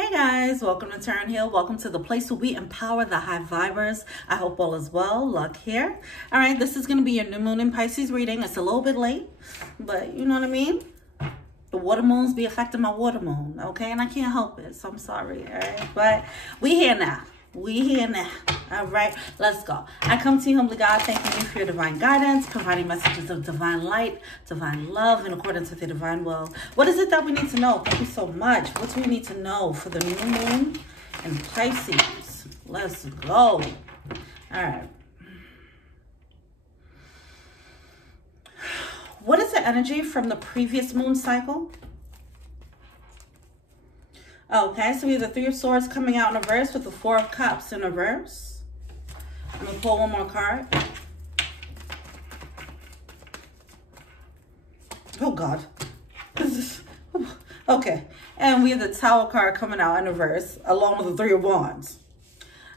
Hey guys, welcome to Turn Hill. Welcome to the place where we empower the high vibers. I hope all is well. Luck here. All right, this is going to be your new moon in Pisces reading. It's a little bit late, but you know what I mean? The water moons be affecting my water moon, okay? And I can't help it, so I'm sorry, all right? But we here now. We here now. All right, let's go. I come to you, humbly God, thanking you for your divine guidance, providing messages of divine light, divine love, in accordance with your divine will. What is it that we need to know? Thank you so much. What do we need to know for the new moon in Pisces? Let's go. All right. What is the energy from the previous moon cycle? Okay, so we have the Three of Swords coming out in reverse with the Four of Cups in reverse. I'm going to pull one more card. Oh, God. Okay, and we have the Tower card coming out in reverse along with the Three of Wands.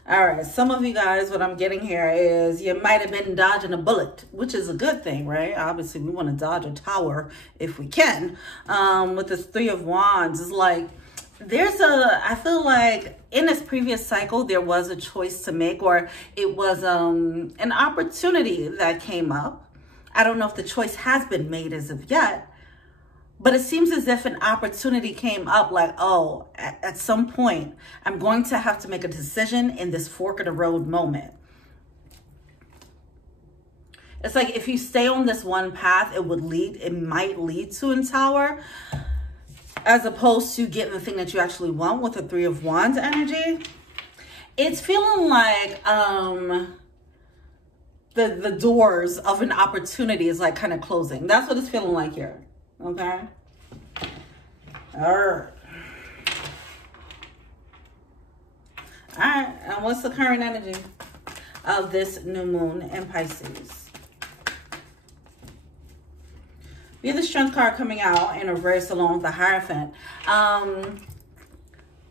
All right, some of you guys, what I'm getting here is you might have been dodging a bullet, which is a good thing, right? Obviously, we want to dodge a tower if we can. With this Three of Wands, it's like, I feel like in this previous cycle, there was a choice to make, or it was an opportunity that came up. I don't know if the choice has been made as of yet, but it seems as if an opportunity came up like, oh, at some point, I'm going to have to make a decision in this fork of the road moment. It's like if you stay on this one path, it might lead to a tower, as opposed to getting the thing that you actually want with the Three of Wands energy. It's feeling like the doors of an opportunity is like kind of closing. That's what it's feeling like here. Okay. All right. All right. And what's the current energy of this new moon in Pisces? We have the Strength card coming out in reverse along with the Hierophant.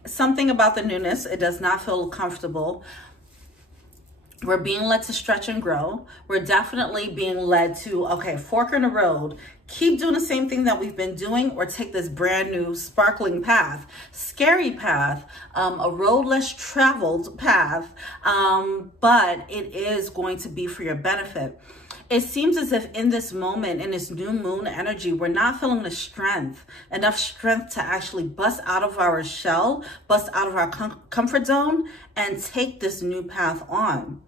Something about the newness. It does not feel comfortable. We're being led to stretch and grow. We're definitely being led to, okay, fork in the road. Keep doing the same thing that we've been doing, or take this brand new sparkling path, scary path, a road less traveled path, but it is going to be for your benefit. It seems as if in this moment, in this new moon energy, we're not feeling the strength, enough strength to actually bust out of our shell, bust out of our comfort zone, and take this new path on.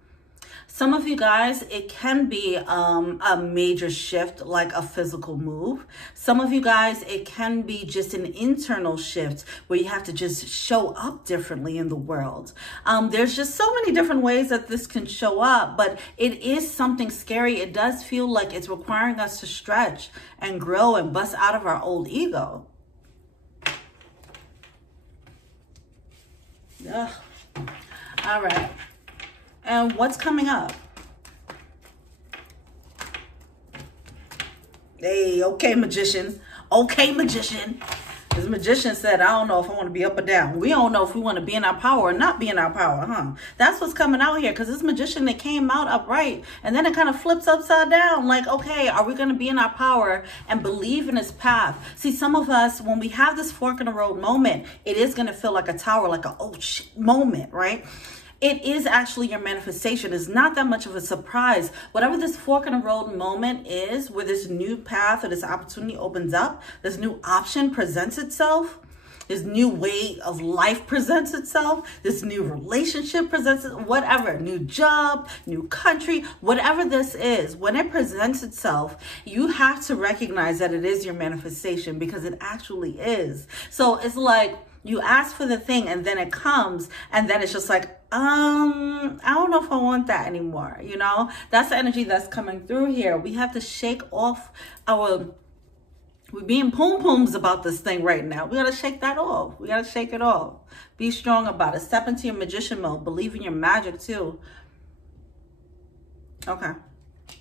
Some of you guys, it can be a major shift, like a physical move. Some of you guys, it can be just an internal shift where you have to just show up differently in the world. There's just so many different ways that this can show up, but it is something scary. It does feel like it's requiring us to stretch and grow and bust out of our old ego. Ugh. All right. And what's coming up? Hey, okay, magician. Okay, magician. This magician said, I don't know if I want to be up or down. We don't know if we want to be in our power or not be in our power, huh? That's what's coming out here, because this magician, that came out upright, and then it kind of flips upside down. Like, okay, are we going to be in our power and believe in this path? See, some of us, when we have this fork in the road moment, it is going to feel like a tower, like a oh shit moment, right? It is actually your manifestation. It's not that much of a surprise. Whatever this fork in the road moment is, where this new path or this opportunity opens up, this new option presents itself, this new way of life presents itself, this new relationship presents itself, whatever, new job, new country, whatever this is, when it presents itself, you have to recognize that it is your manifestation, because it actually is. So it's like, you ask for the thing and then it comes, and then it's just like, I don't know if I want that anymore. You know, that's the energy that's coming through here. We have to shake off we're being poom-pooms about this thing right now. We got to shake that off. We got to shake it off. Be strong about it. Step into your magician mode. Believe in your magic too. Okay.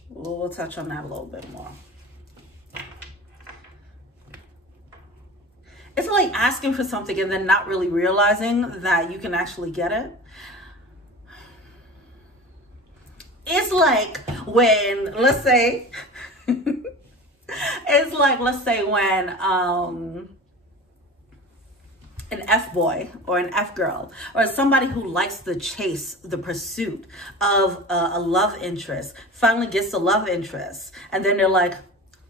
We'll touch on that a little bit more. It's like asking for something and then not really realizing that you can actually get it. It's like when, let's say, it's like, let's say when an F-boy or an F-girl, or somebody who likes the chase, the pursuit of a love interest, finally gets a love interest. And then they're like,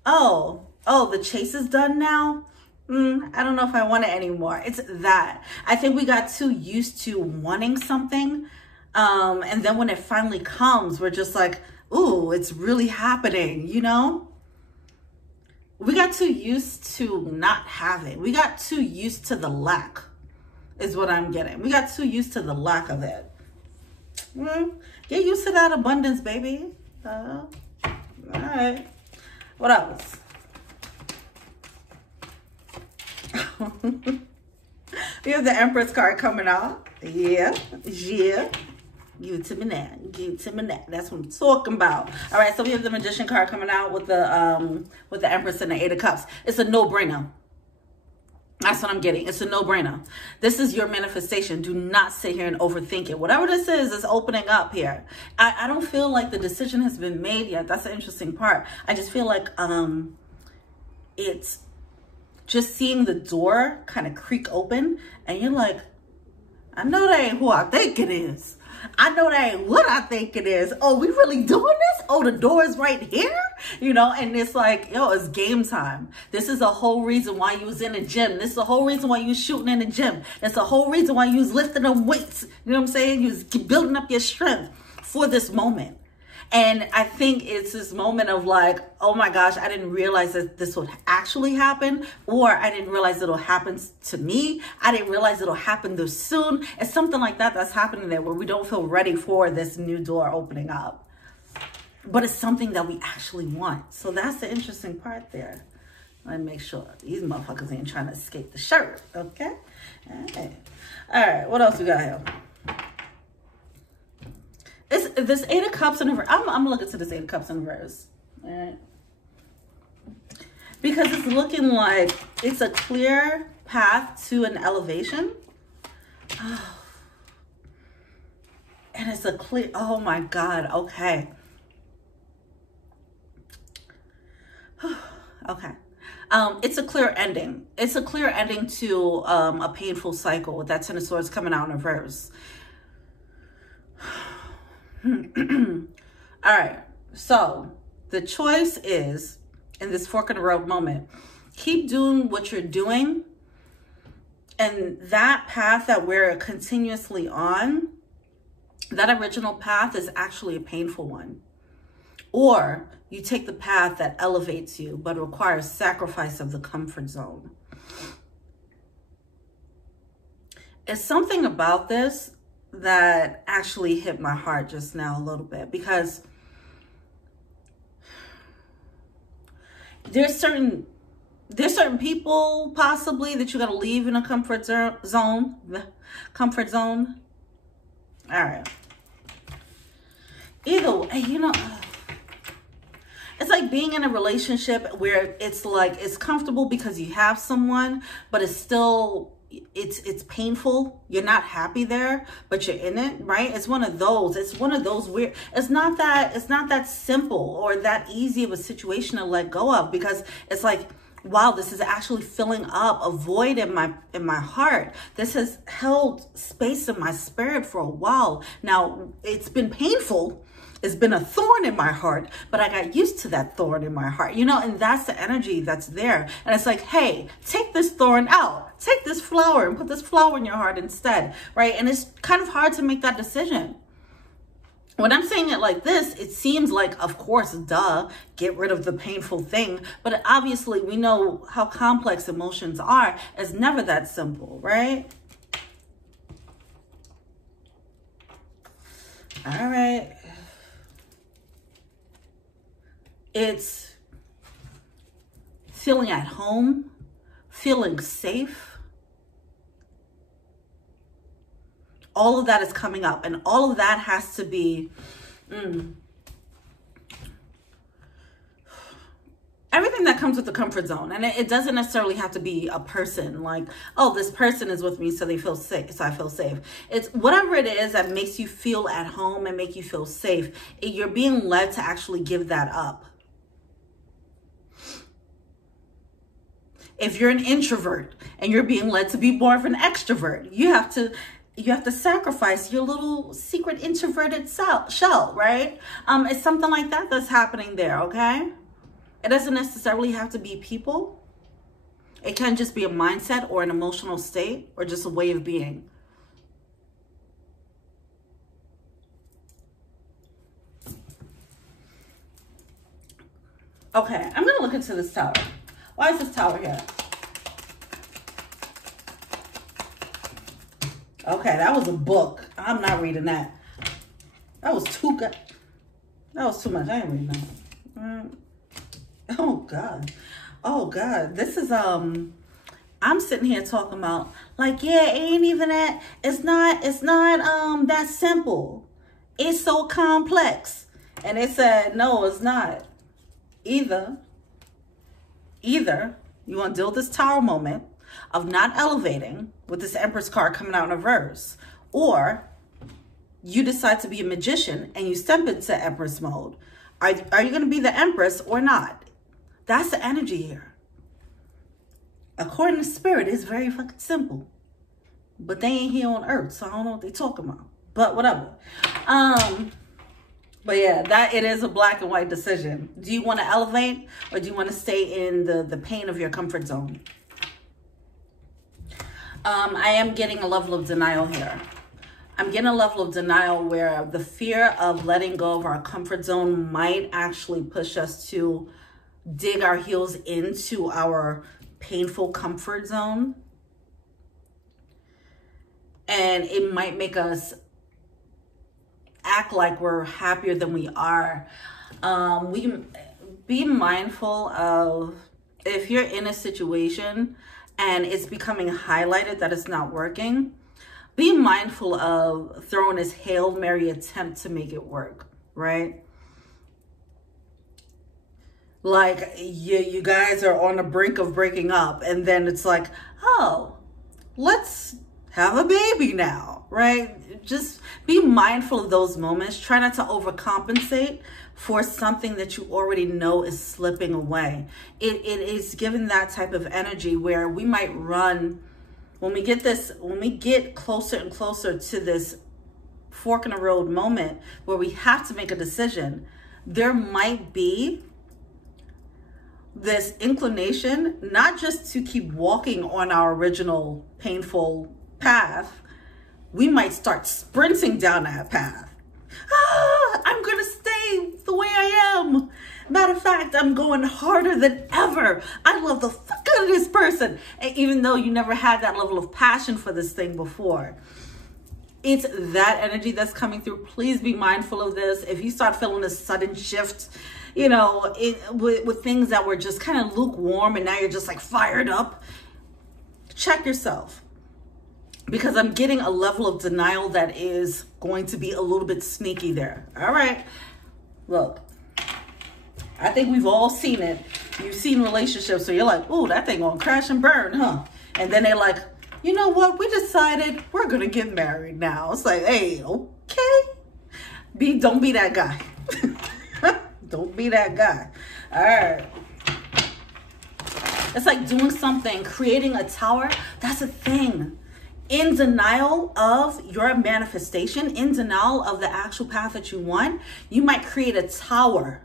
oh, the chase is done now? I don't know if I want it anymore. It's that. I think we got too used to wanting something. And then when it finally comes, we're just like, ooh, it's really happening, you know? We got too used to not having. We got too used to the lack, is what I'm getting. We got too used to the lack of it. Get used to that abundance, baby. All right. What else? We have the Empress card coming out. Yeah. Give it to me now. Give it to me now. That's what I'm talking about. All right, so we have the Magician card coming out with the Empress and the Eight of Cups. It's a no-brainer. That's what I'm getting. It's a no-brainer. This is your manifestation. Do not sit here and overthink it. Whatever this is opening up here. I don't feel like the decision has been made yet. That's the interesting part. I just feel like it's just seeing the door kind of creak open, and you're like, I know that ain't who I think it is. I know that ain't what I think it is. Oh, we really doing this? Oh, the door is right here? You know, and it's like, yo, it's game time. This is the whole reason why you was in the gym. This is the whole reason why you was shooting in the gym. That's the whole reason why you was lifting them weights. You know what I'm saying? You was building up your strength for this moment. And I think it's this moment of like, oh my gosh, I didn't realize that this would actually happen, or I didn't realize it'll happen to me. I didn't realize it'll happen this soon. It's something like that that's happening there where we don't feel ready for this new door opening up. But it's something that we actually want. So that's the interesting part there. Let me make sure these motherfuckers ain't trying to escape the shirt, okay? All right, what else we got here? It's this Eight of Cups in reverse. I'm gonna look into this Eight of Cups in reverse. All right. Because it's looking like it's a clear path to an elevation. Oh. And it's a clear, oh my God, okay. Okay. It's a clear ending. It's a clear ending to a painful cycle with that Ten of Swords coming out in reverse. All right, so the choice is, in this fork in the road moment, keep doing what you're doing, and that path that we're continuously on, that original path is actually a painful one. Or you take the path that elevates you but requires sacrifice of the comfort zone. It's something about this that actually hit my heart just now a little bit, because there's certain people possibly that you got to leave in a comfort zone. All right. Either way, you know, it's like being in a relationship where it's like it's comfortable because you have someone, but it's still it's painful. You're not happy there, but you're in it, right? It's one of those. It's one of those weird. It's not that simple or that easy of a situation to let go of, because it's like, wow, this is actually filling up a void in my heart. This has held space in my spirit for a while. Now, it's been painful. It's been a thorn in my heart, but I got used to that thorn in my heart, you know, and that's the energy that's there. And it's like, hey, take this thorn out, take this flower and put this flower in your heart instead, right? And it's kind of hard to make that decision. When I'm saying it like this, it seems like, of course, duh, get rid of the painful thing. But obviously, we know how complex emotions are. It's never that simple, right? All right. It's feeling at home, feeling safe. All of that is coming up, and all of that has to be everything that comes with the comfort zone. And it doesn't necessarily have to be a person, like, oh, this person is with me so they feel safe, so I feel safe. It's whatever it is that makes you feel at home and make you feel safe. You're being led to actually give that up. If you're an introvert and you're being led to be more of an extrovert, you have to sacrifice your little secret introverted shell, right? It's something like that that's happening there, okay? It doesn't necessarily have to be people. It can just be a mindset or an emotional state or just a way of being. Okay, I'm going to look into this tower. Why is this tower here? Okay, that was a book. I'm not reading that. That was too good. That was too much. I ain't reading that. Oh, God. Oh, God. This is, I'm sitting here talking about, like, yeah, it ain't even that. It's not that simple. It's so complex. And they said, no, it's not. Either you want to deal with this tower moment of not elevating with this Empress card coming out in reverse, or you decide to be a magician and you step into Empress mode. Are you going to be the Empress or not? That's the energy here. According to Spirit, it's very fucking simple. But they ain't here on Earth, so I don't know what they talking about. But whatever. But yeah, it is a black and white decision. Do you want to elevate or do you want to stay in the pain of your comfort zone? I am getting a level of denial here. I'm getting a level of denial where the fear of letting go of our comfort zone might actually push us to dig our heels into our painful comfort zone. And it might make us act like we're happier than we are. We be mindful of, if you're in a situation and it's becoming highlighted that it's not working, be mindful of throwing this Hail Mary attempt to make it work, right? Like you guys are on the brink of breaking up and then it's like, oh, let's have a baby now, right? Just be mindful of those moments. Try not to overcompensate for something that you already know is slipping away. It is given that type of energy where we might run, when we get closer and closer to this fork in the road moment where we have to make a decision, there might be this inclination, not just to keep walking on our original painful path, we might start sprinting down that path. I'm going to stay the way I am. Matter of fact, I'm going harder than ever. I love the fuck out of this person. And even though you never had that level of passion for this thing before. It's that energy that's coming through. Please be mindful of this. If you start feeling this sudden shift, you know, with things that were just kind of lukewarm and now you're just like fired up, check yourself. Because I'm getting a level of denial that is going to be a little bit sneaky there. All right. Look, I think we've all seen it. You've seen relationships, so you're like, ooh, that thing gonna crash and burn, huh? And then they're like, you know what? We decided we're gonna get married now. It's like, hey, okay. Don't be that guy. Don't be that guy. All right. It's like doing something, creating a tower. That's a thing. In denial of your manifestation, in denial of the actual path that you want, you might create a tower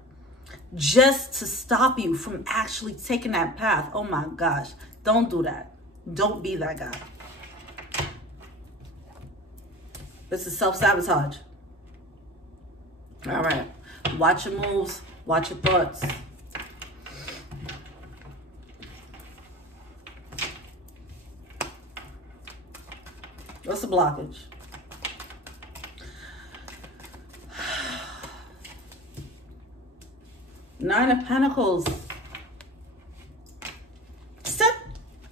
just to stop you from actually taking that path. Oh my gosh, don't do that. Don't be that guy. This is self-sabotage. All right, watch your moves, watch your thoughts. What's the blockage? Nine of Pentacles.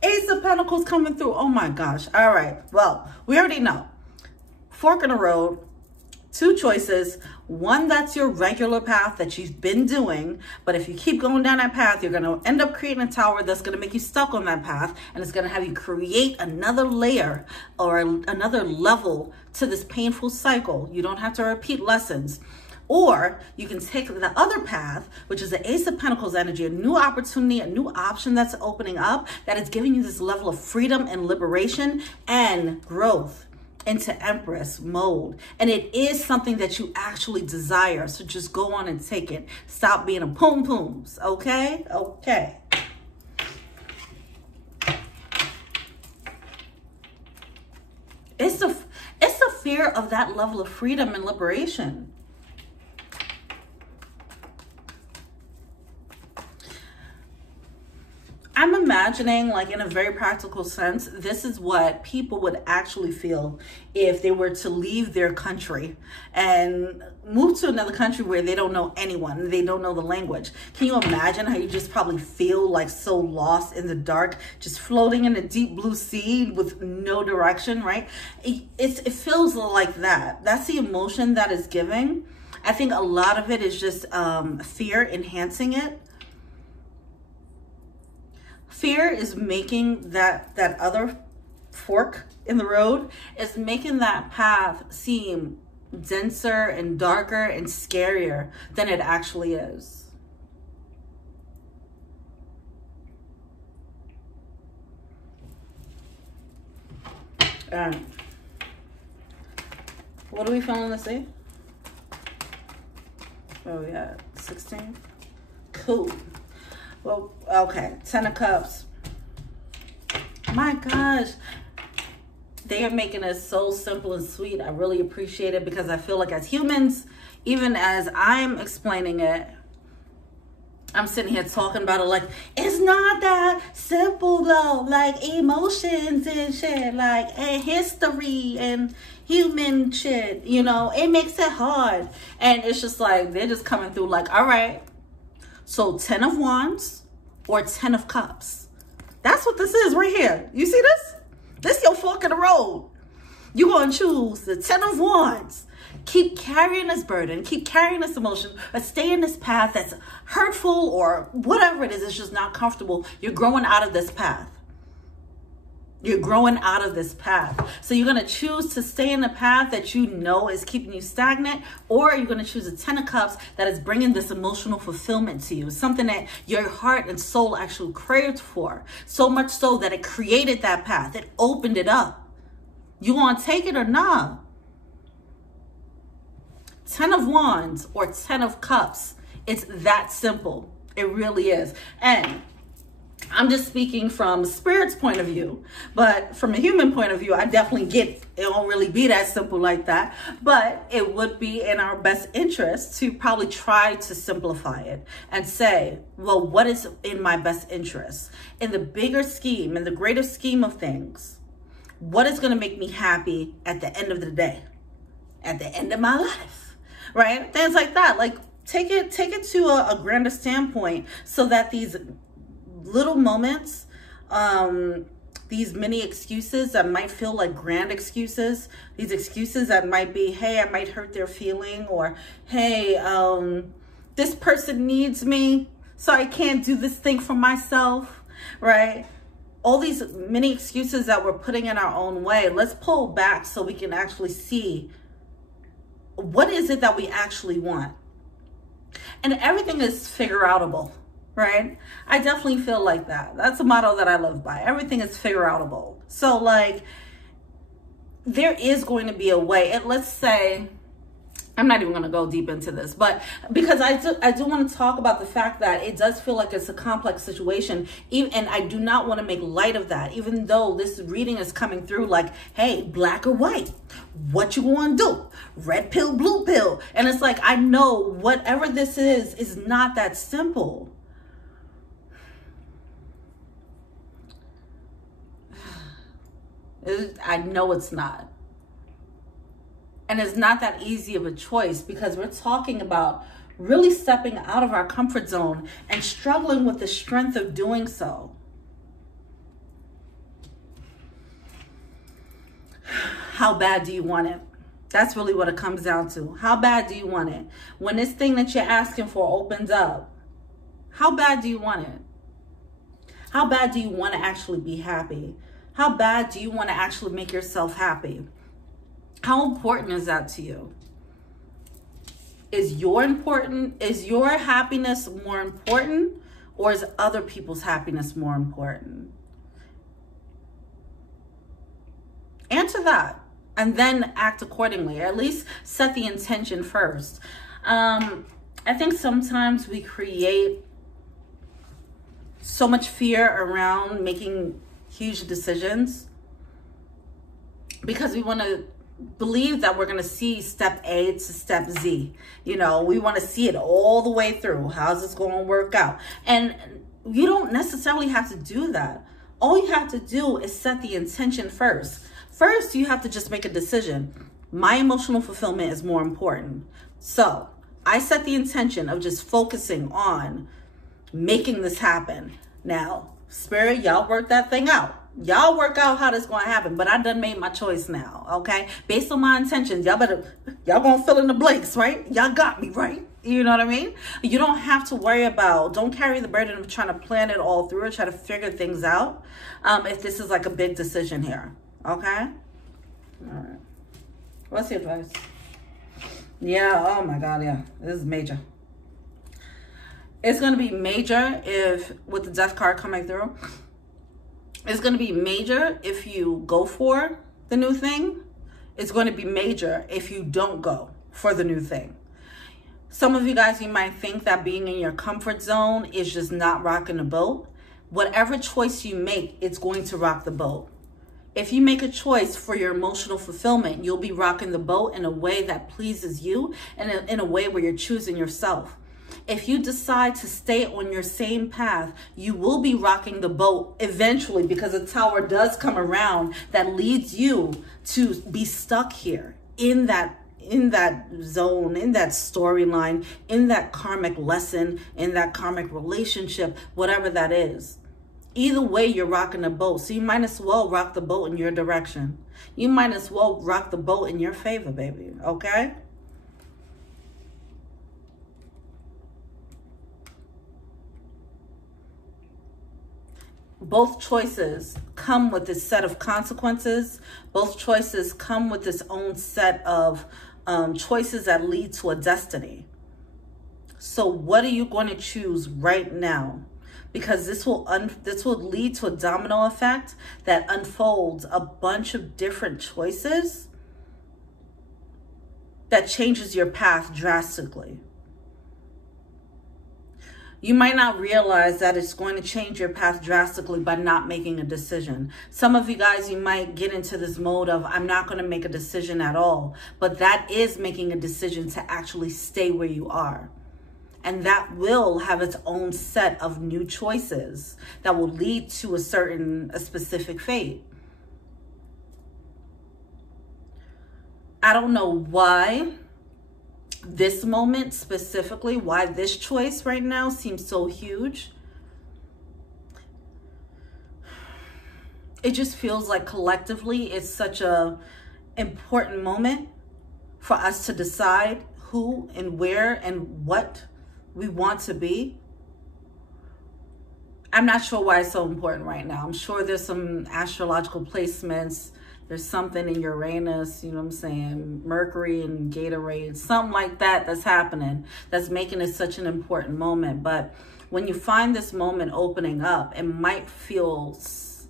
Ace of Pentacles coming through. Oh my gosh. All right. Well, we already know. Fork in the road. Two choices. One that's your regular path that you've been doing. But if you keep going down that path, you're going to end up creating a tower that's going to make you stuck on that path. And it's going to have you create another layer or another level to this painful cycle. You don't have to repeat lessons. Or you can take the other path, which is the Ace of Pentacles energy, a new opportunity, a new option that's opening up, that is giving you this level of freedom and liberation and growth into Empress mode. And it is something that you actually desire. So just go on and take it. Stop being a poom-pooms, okay? Okay. It's the fear of that level of freedom and liberation. I'm imagining, like, in a very practical sense, this is what people would actually feel if they were to leave their country and move to another country where they don't know anyone, they don't know the language. Can you imagine how you just probably feel like so lost in the dark, just floating in a deep blue sea with no direction, right? It feels like that. That's the emotion that is giving. I think a lot of it is just fear enhancing it. Fear is making that other fork in the road, is making that path seem denser and darker and scarier than it actually is. What are we feeling to see? Oh, yeah, 16. Cool. Well, okay, 10 of Cups. My gosh, they are making it so simple and sweet. I really appreciate it, because I feel like as humans, even as I'm explaining it, I'm sitting here talking about it like, it's not that simple though. Like emotions and shit, like and history and human shit, you know, it makes it hard. And it's just like, they're just coming through like, all right. So 10 of Wands or 10 of Cups. That's what this is right here. You see this? This your fork in the road. You're going to choose the 10 of Wands. Keep carrying this burden. Keep carrying this emotion. Or stay in this path that's hurtful or whatever it is. It's just not comfortable. You're growing out of this path. You're growing out of this path. So you're going to choose to stay in the path that you know is keeping you stagnant, or you're going to choose a 10 of Cups that is bringing this emotional fulfillment to you. Something that your heart and soul actually craved for. So much so that it created that path. It opened it up. You want to take it or not? 10 of Wands or 10 of Cups. It's that simple. It really is. And I'm just speaking from Spirit's point of view, but from a human point of view, I definitely get it won't really be that simple like that, but it would be in our best interest to probably try to simplify it and say, well, what is in my best interest? In the bigger scheme, in the greater scheme of things, what is going to make me happy at the end of the day, at the end of my life, right? Things like that. Like take it to a grander standpoint, so that these little moments, these mini excuses that might feel like grand excuses, these excuses that might be, hey, I might hurt their feeling, or hey, this person needs me, so I can't do this thing for myself, right? All these mini excuses that we're putting in our own way, let's pull back so we can actually see what is it that we actually want. And everything is figure-outable. Right? I definitely feel like that. That's a motto that I live by. Everything is figure-outable. So like, there is going to be a way. And let's say, I'm not even going to go deep into this, but because I do want to talk about the fact that it does feel like it's a complex situation. And I do not want to make light of that, even though this reading is coming through like, hey, black or white, what you going to do? Red pill, blue pill. And it's like, I know whatever this is not that simple. I know it's not. And it's not that easy of a choice, because we're talking about really stepping out of our comfort zone and struggling with the strength of doing so. How bad do you want it? That's really what it comes down to. How bad do you want it? When this thing that you're asking for opens up, how bad do you want it? How bad do you want to actually be happy? How bad do you want to actually make yourself happy? How important is that to you? Is your happiness more important, or is other people's happiness more important? Answer that, and then act accordingly, or at least set the intention first. I think sometimes we create so much fear around making huge decisions because we want to believe that we're going to see step A to step Z. You know, we want to see it all the way through. How's this going to work out? And you don't necessarily have to do that. All you have to do is set the intention first. First, you have to just make a decision. My emotional fulfillment is more important. So I set the intention of just focusing on making this happen. Now, Spirit, y'all work that thing out. Y'all work out how this going to happen. But I done made my choice now, okay? Based on my intentions, y'all going to fill in the blanks, right? Y'all got me, right? You know what I mean? You don't have to worry about, don't carry the burden of trying to plan it all through or try to figure things out if this is like a big decision here, okay? All right. What's the advice? Yeah, oh my God, yeah. This is major. It's going to be major if, with the death card coming through, it's going to be major if you go for the new thing. It's going to be major if you don't go for the new thing. Some of you guys, you might think that being in your comfort zone is just not rocking the boat. Whatever choice you make, it's going to rock the boat. If you make a choice for your emotional fulfillment, you'll be rocking the boat in a way that pleases you and in a way where you're choosing yourself. If you decide to stay on your same path, you will be rocking the boat eventually, because a tower does come around that leads you to be stuck here in that zone, in that storyline, in that karmic lesson, in that karmic relationship, whatever that is. Either way, you're rocking the boat. So you might as well rock the boat in your direction. You might as well rock the boat in your favor, baby. Okay? Both choices come with this set of consequences. Both choices come with its own set of choices that lead to a destiny. So what are you going to choose right now? Because this will lead to a domino effect that unfolds a bunch of different choices that changes your path drastically. You might not realize that it's going to change your path drastically by not making a decision. Some of you guys, you might get into this mode of, I'm not going to make a decision at all. But that is making a decision to actually stay where you are. And that will have its own set of new choices that will lead to a specific fate. I don't know why this moment specifically, why this choice right now seems so huge. It just feels like collectively it's such a important moment for us to decide who and where and what we want to be. I'm not sure why it's so important right now. I'm sure there's some astrological placements. There's something in Uranus, you know what I'm saying, Mercury and Gatorade, something like that that's happening, that's making it such an important moment. But when you find this moment opening up, it might feel,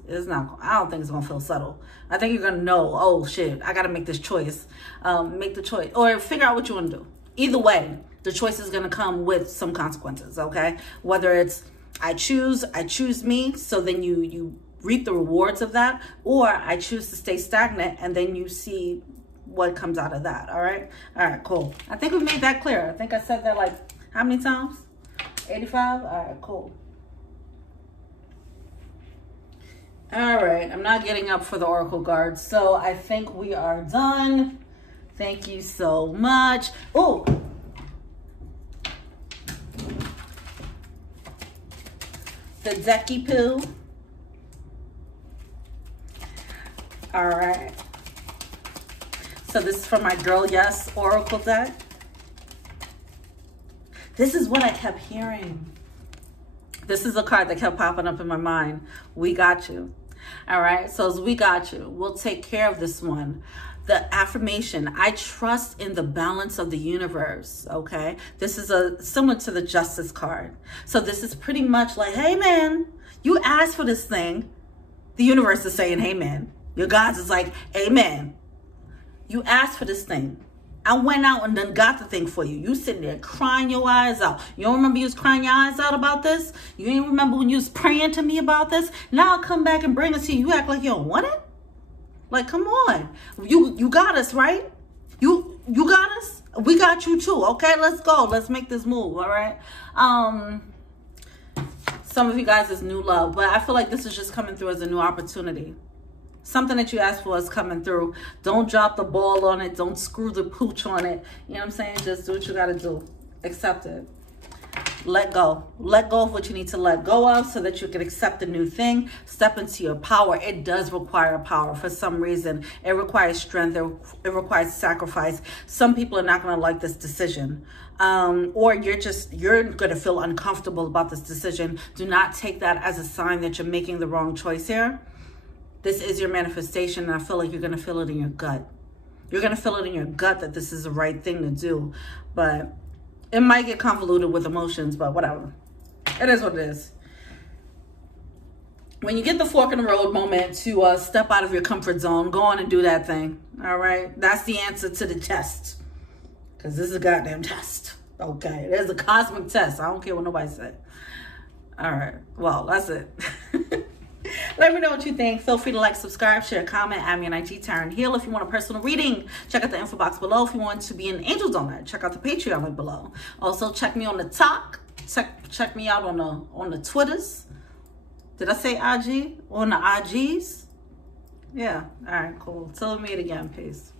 I don't think it's going to feel subtle. I think you're going to know, oh shit, I got to make this choice. Make the choice or figure out what you want to do. Either way, the choice is going to come with some consequences, okay? Whether it's I choose me, so then you reap the rewards of that, or I choose to stay stagnant and then you see what comes out of that. All right, cool. I think we made that clear. I think I said that like how many times? 85. All right, cool. All right, I'm not getting up for the oracle cards, so I think we are done. Thank you so much. Oh, the decky poo. All right. So this is for my Girl Yes Oracle deck. This is what I kept hearing. This is a card that kept popping up in my mind. We got you. All right, so we got you. We'll take care of this one. The affirmation, I trust in the balance of the universe, okay? This is similar to the Justice card. So this is pretty much like, hey, man, you asked for this thing. The universe is saying, hey, man. Your gods is like, amen. You asked for this thing. I went out and done got the thing for you. You sitting there crying your eyes out. You don't remember you was crying your eyes out about this? You ain't remember when you was praying to me about this? Now I'll come back and bring it to you. You act like you don't want it? Like, come on. You got us, right? You got us? We got you too. Okay, let's go. Let's make this move, all right? Some of you guys is new love, but I feel like this is just coming through as a new opportunity. Something that you asked for is coming through. Don't drop the ball on it. Don't screw the pooch on it. You know what I'm saying? Just do what you got to do. Accept it. Let go. Let go of what you need to let go of so that you can accept a new thing. Step into your power. It does require power for some reason. It requires strength. It requires sacrifice. Some people are not going to like this decision. Or you're going to feel uncomfortable about this decision. Do not take that as a sign that you're making the wrong choice here. This is your manifestation, and I feel like you're going to feel it in your gut. You're going to feel it in your gut that this is the right thing to do. But it might get convoluted with emotions, but whatever. It is what it is. When you get the fork in the road moment to step out of your comfort zone, go on and do that thing. All right? That's the answer to the test. Because this is a goddamn test. Okay? There's a cosmic test. I don't care what nobody said. All right. Well, that's it. Let me know what you think. Feel free to like, subscribe, share, comment, add me an IG, Taryn Heal. If you want a personal reading, check out the info box below. If you want to be an angel donor, check out the Patreon link below. Also, check me on the talk. Check me out on the Twitters. Did I say IG? On the IGs? Yeah. All right, cool. Till we meet again. Peace.